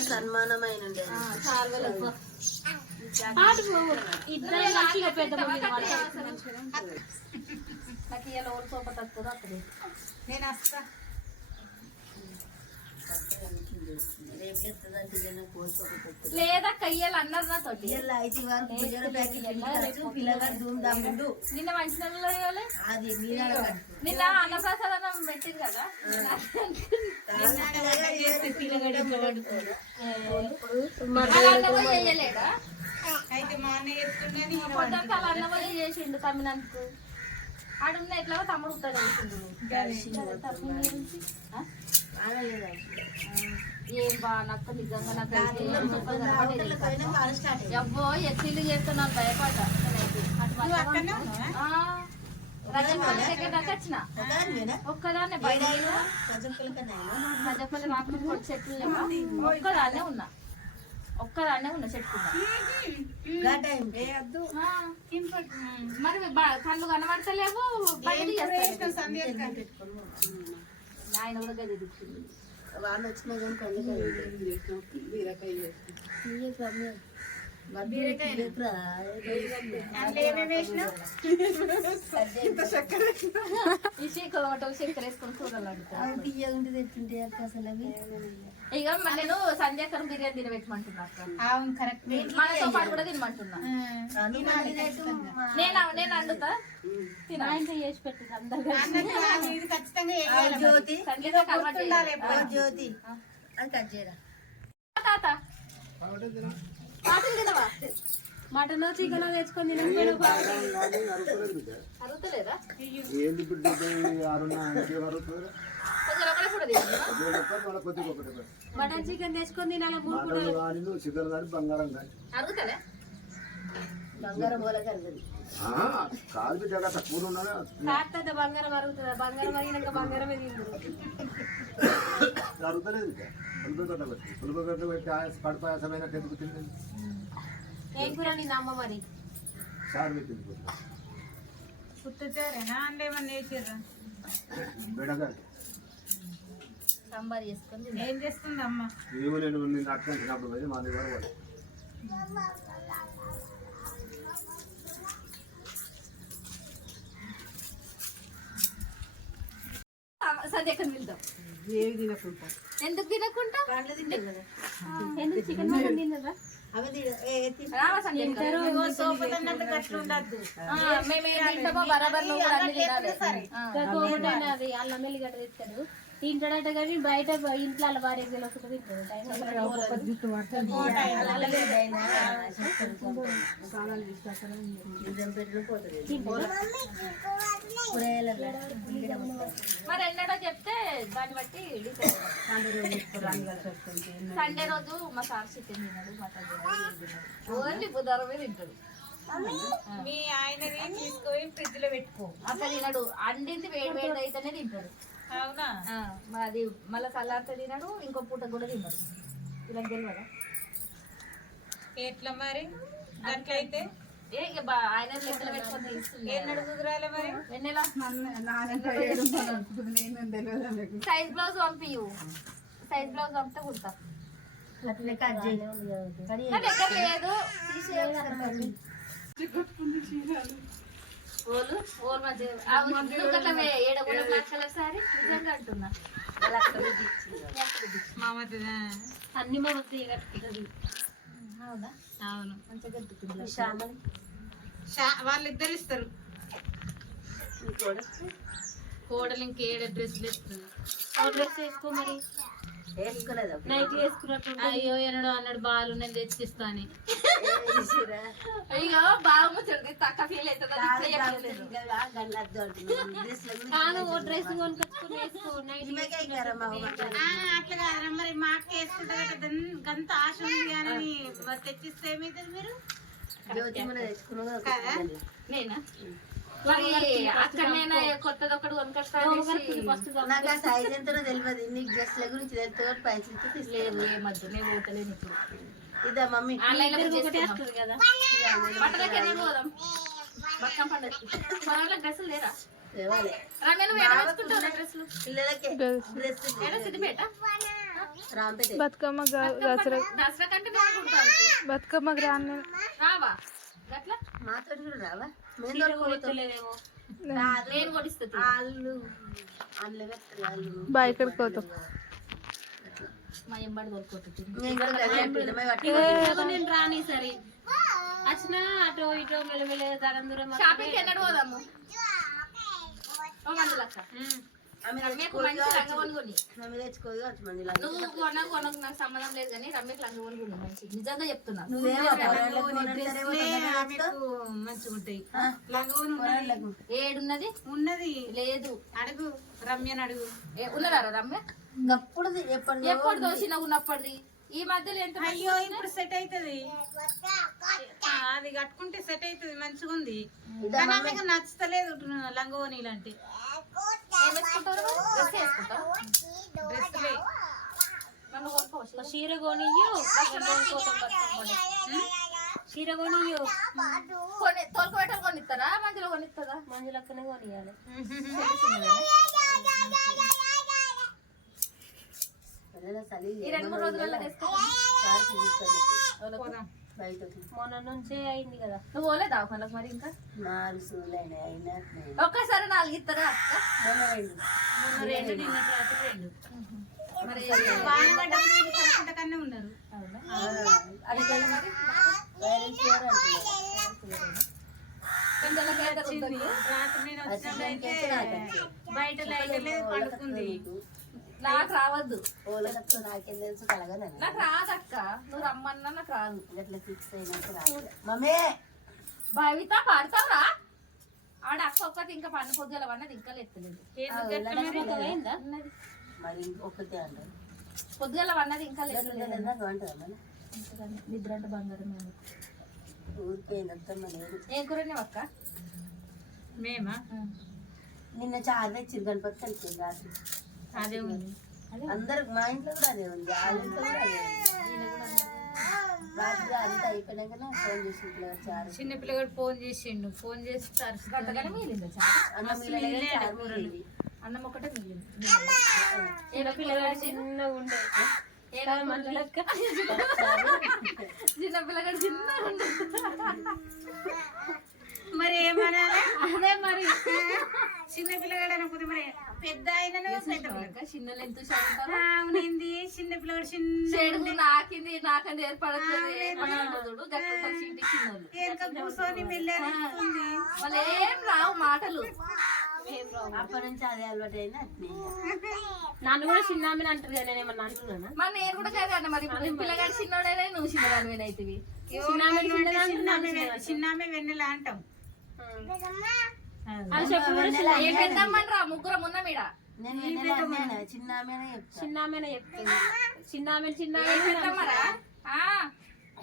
సన్మానమైన ఇద్దరు పెద్ద నాకు ఇలా నేను వస్తా లేదా కయ్యాలి అన్నారు. పిల్లగాడు ధూమ్ధాముండు. నిన్న మంచి నెలలో ఇవ్వాలి అది. నిన్న అన్నప్రసాదం పెట్టింది కదా. చేయలేదా? పొద్దున్న అలా అన్నపోయి చేసిండు తమ్మినందుకు. ఆడున్న ఎట్లా? తమ్ముడు ఉత్తరం? ఏం బా నాకు నిజంగా నాకు ఎత్తిళ్ళు చేస్తున్నాను భయపడ్డా? ఒక్కదాన్నే బయట చెట్లు ఒక్కదాన్నే ఉన్నా. ఒక్కదాన్నే ఉన్నా చెట్టు మరి కళ్ళు కనబడతలేవు. ఆయన కూడా గది దిక్కుంది వాన వచ్చినా కానీ కళ్ళు కదిలింది. ఇయ్య కమ్మ. మధ్య లేపురా. ఇషిక్ ఒకటి చక్కెర వేసుకొని కూరలు వండుతా. అవి తీయగా ఉంటే తెచ్చుంటే అక్క అసలు అవి. ఇక మరి నేను సంధ్యాకరం బిర్యానీ తినబెట్టమంటున్నా అవును కరెక్ట్ మనతో పాటు కూడా తినమంటున్నా. నేను నేను వండుతా. తిన. ఇంకా చేసి పెట్టింది అందరు. ఖచ్చితంగా జ్యోతి. జ్యోతి. అది కట్ చేయరా? తాత. పాటలు తినవా? మటన్ చికెన్ తెచ్చుకొని అరుగుతలేదా మటన్ చికెన్ తెచ్చుకొని తినాలి మాటలు కానీ చికెన్ కానీ బంగారం కానీ అరుగుతలే బంగారం మూల కలుగుతుంది కాలు బిడ్డ కదా కూర కాస్త బంగారం అరుగుతుందా? బంగారం అరిగినాక బంగారమే తింటుంది. జరుగుతలేదు ఇక పులుపు కట్ట పెట్టి పులుపు కట్ట పెట్టి ఆయాస పడిపాయాసమైన ఎందుకు తింటుంది ఏం కూర నిన్న అమ్మ మరి? సార్ పెట్టింది పుట్టుచారేనా అంటే ఏమన్నా బెడగాలి సాంబార్ చేసుకొని. ఏం చేస్తుంది అమ్మ వాడు సంధ్యాకరం వెళ్దాం ఏవి తినకుండా ఎందుకు తినకుండా పండ్లు తింటారు కదా. ఎందుకు చికెన్ మటన్ తిన్నదా బరాబర్ అల్లం వెల్లిగడ్డ తింటాడు తింటాడట కానీ బయట ఇంట్లో అలా కూరగాయల మరి ఎన్నడో చెప్తే దాన్ని బట్టి సండే రోజు మా సార్ చికెన్ తిన్నాడు మటన్ తిన్నాడు. ఓన్లీ బుధవారమే తింటాడు. మీ ఆయనది తీసుకొని ఫ్రిడ్జ్లో పెట్టుకో. అసలు తినడు. అండింది వేడి వేడి అయితేనే తింటాడు. అవునా? ఆ, మరి మళ్ళీ సలార్తో తినడు ఇంకో పూట కూడా తినడు. ఇలా తెలియదా ఎట్లా మరి? అట్లయితే ఏ ఇక బా- ఆయన లెక్కలు పెట్టుకొని తీసుకుంది ఎన్నడు కుదరాలి మరి? సైజ్ బ్లౌజ్ పంపియు సైజ్ బ్లౌజ్ పంపితే కుడతా. అట్లే కట్ ఓలు ఏడ నిజంగా అంటున్నా. మామతిదా అన్ని మా వస్తాయి కట్టుకుంటుంది అవునా? మంచిగా వాళ్ళిద్దరు ఇస్తారు. కోడలు? ఇంకేడ డ్రెస్లు ఇస్తుంది డ్రెస్ వేసుకో మరి. నైట్ వేసుకున్నట్టు అయ్యో ఎన్నడో అన్నాడు బాలు నేను తెచ్చిస్తా అని అయ్యో బాగా ముచ్చడి తక్కువ ఫీల్ అవుతుంది డ్రెస్ కొనుకొచ్చుకుని వేసుకో నైట్ అట్లా కాదురా మరి మాకు వేసుకుంటా కదా గంత ఆశ ఉంది కానీ మరి తెచ్చిస్తే ఏమైతుంది మీరు? నేనా? మరి అక్కడ నేను కొత్తది ఒకటి కొనుకొస్తాను ఫస్ట్ నాకు ఆ సైజ్ ఎంతనో తెలియదు నీకు డ్రెస్ల గురించి పైసలు. లేదు ఏమద్దు నేను పోతలేను ఇప్పుడు. ఇదా మమ్మీ. కదా. బట్టలకి ఎన్నడు పోదాం. బతుకమ్మ డ్రెస్సులు లేరా బతుకమ్మ గ్రాండ్ రావా? గట్లా? మాతో కూడా రావా? మేము తోడుకోపోతాం. నేను కొడిస్తా వాళ్ళు అందులో పెడతారు వాళ్ళు. బాయ్ ఇక్కడికి పోతాం. మా ఎంబడి నేను రాని సరే వచ్చిన అటో ఇటో మెల్లమెల్ల దూరం వస్తే షాపింగ్ ఎన్నడు పోదాము. లక్ష రమ్యకు మంచి లంగవని కొని మేము తెచ్చుకోదు కావచ్చు మంది లాగా. నువ్వు కొనకు కొనకు నాకు సంబంధం లేదు కానీ రమ్యకు లంగవని కొని మంచి. నిజంగా చెప్తున్నా నువ్వేమో పరాళ్ళకు కొనంటారేమో తొందరగా తెస్తావు. మంచిగా ఉంటాయి. ఆ? లంగవని పరాళ్ళకు. ఏడున్నది? ఉన్నది. లేదు. అడుగు రమ్యని అడుగు. ఉన్నదా రమ్య? అప్పుడు ఎప్పుడు ఎప్పుడు దోషిన ఉన్నప్పటిది? ఈ మధ్యలో ఎంత అయ్యో ఇప్పుడు సెట్ అవుతుంది అది కట్టుకుంటే సెట్ అవుతుంది మంచిగా ఉంది కానీ ఆమెకు నచ్చుతలేదు లంగవని ఇలాంటి చీర కొనియ్యు చీర కొనియ్యు కొని తోలుకు పెట్టాలి కొనిస్తారా మధ్యలో కొనిస్తారా మంజులక్కనే కొనియాలి పిల్లల చలి ఈ రెండు మూడు రోజులలో వేసుకో మొన్న నుంచే అయింది కదా. నువ్వు పోలే దవాఖానకు మరి ఇంకా? నాలుగు అయినా. ఒక్కసారి నాలుగు ఇస్తారా మొన్న రెండు. రాత్రి రెండు. మరి కన్నా ఉన్నారు అది నేను. బయట లైట్ లేదు పండుకుంది. నాకు రావద్దు. ఓలకత్తో నాకేం తెలుసు కలగనని. నాకు రాదక్క. నువ్వు రమ్మన్నా నాకు రాదు. అట్లా ఫిక్స్ అయినాక రాలేదు మమ్మీ! భవిత పాడతావురా? ఆడ అక్క ఒక్కటి ఇంకా పండు పొద్దుల అన్నది ఇంకా ఉన్నది. మరి ఇంకొకటి అంటారు. పొద్దుల అన్నది ఇంకా నిద్ర అంటే బంగారం ఏం? కూరనే అక్క? మేమా? నిన్న చారు తెచ్చింది గణపతి కలిపి రాత్రి. అదే ఉంది. అందరు మా ఇంట్లో కూడా అదే ఉంది. వాళ్ళ ఇంట్లో కూడా అదే ఉంది. రాత్రి అంతా ఫోన్ చేసి చారు. చిన్న పిల్లగాడు ఫోన్ చేసిండు. ఫోన్ చేసి మిగిలింది చారు అన్నం మిగిలిన చారు మిగిలింది. అన్నం ఒకటే మిగిలింది చిన్న పిల్లగాడు చిన్నగా ఉండే. ఏదో మంజులక్క చిన్న పిల్లగాడు చిన్న మరి ఏమనాలి? అదే మరి. చిన్న పిల్లగాడు అనుకుంది మరి పెద్ద చిన్నలు ఎంత అవునండి. చిన్న పిల్లగాడు చిన్న చెడు. నాకింది నాకని ఏర్పడుతుంది కూర్చొని వాళ్ళు ఏం రావు మాటలు. అప్పటి నుంచి అదే అలవాటు నన్ను కూడా చిన్న ఆమెను అంటారు కదా నేను ఏమన్నా అంటున్నానా? నేను కూడా అన్న మరి ఇప్పుడు పిల్లగాడు చిన్నోడైనా నువ్వు చిన్నదానివైనా అవుతుంది చిన్నామె చిన్నదా చిన్నామె వె- చిన్నామె వెన్నెల అంటాం. ముగ్గురం ఉన్నాం చెప్తుంది ఆమె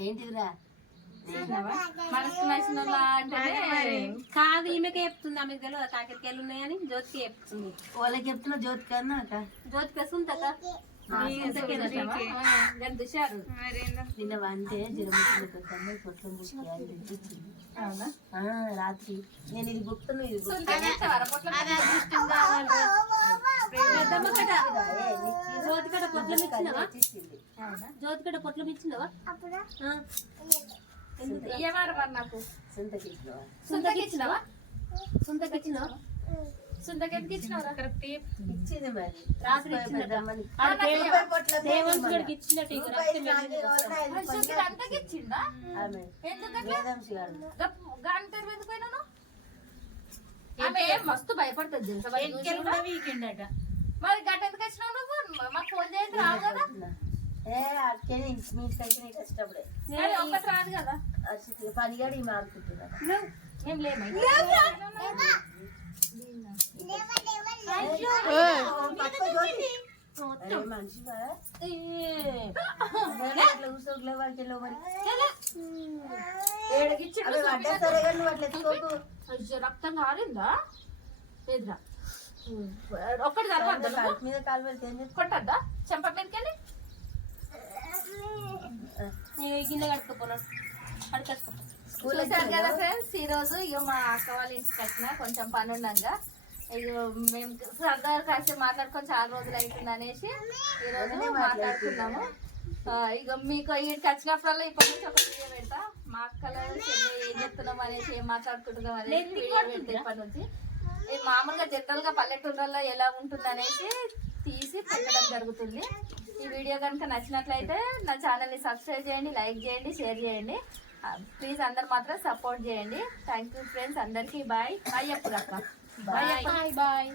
ఏంటిదిరా? నచ్చిన అంటే కాదు ఈమెకే చెప్తుంది ఆమెకు తెలియదు? కాకిరికాయలు ఉన్నాయని జ్యోతికి చెప్తుంది. వాళ్ళకి చెప్తున్నా జ్యోతికి వస్తుందట గంతుషారు మరేందో నిన్న వంటే జ్వరం పొట్లం రాత్రి. నేను ఇది గుర్తును ఇది చేస్తావారా పొట్లం ఇచ్చినవా తెచ్చిచ్చింది. అవునా? జ్యోతి కడ పొట్లం ఇచ్చినవా నాకు? సొంతకి ఇచ్చినవా? సుందకి ఇచ్చినావా సొంతకి ఇచ్చినవా కరెక్ట్ ఇచ్చింది మరి రాత్రి ఇచ్చినట్టు అంతకి ఇచ్చిందా ఎందుకంటే గంట ఎందుకు ఆమె మస్తు భయపడుతుంది తెలుసా వీకెండ్ అట మరి గంట ఎందుకు వచ్చినావు నువ్వు. మాకు ఫోన్ చేసి రావు కదా ఒక్కటి రాదు కదా అసలు పనిగాడు ఈ మారుకుంటున్నాడు రక్తం కారిందా ఎదురా ఒక్కటి తర్వాత మీద కాలు కొట్టద్దా చెంప మీదకెళ్ళి గిన్నె కట్టుకోపోను కడుకొచ్చుకో చూసారు కదా ఫ్రెండ్స్ ఈ రోజు ఇక మా అక్క వాళ్ళ ఇంటికి వచ్చిన కొంచెం పని ఉండగా. ఇగో మేము సరదా కాసేపు మాట్లాడుకొని చాలా రోజులు అవుతుంది అనేసి ఈరోజు మాట్లాడుకున్నాము. ఇక మీకు ఇక్కడికి వచ్చినప్పుడల్లా ఇప్పటి నుంచి ఒక వీడియో పెడతా. మా అక్కలు ఏం చెప్తున్నాం అనేసి ఏం మాట్లాడుకుంటున్నాం అనేసి వీడియో పెడతా ఇప్పటి నుంచి. మామూలుగా జనరల్గా పల్లెటూళ్ళలో ఎలా ఉంటుంది అనేసి తీసి పెట్టడం జరుగుతుంది. ఈ వీడియో కనుక నచ్చినట్లయితే నా ఛానల్ని సబ్స్క్రైబ్ చేయండి లైక్ చేయండి షేర్ చేయండి. ప్లీజ్ అందరు మాత్రం సపోర్ట్ చేయండి. థ్యాంక్ యూ ఫ్రెండ్స్ అందరికీ బాయ్. బాయ్ అప్పుడు అక్క బాయ్ బాయ్ బాయ్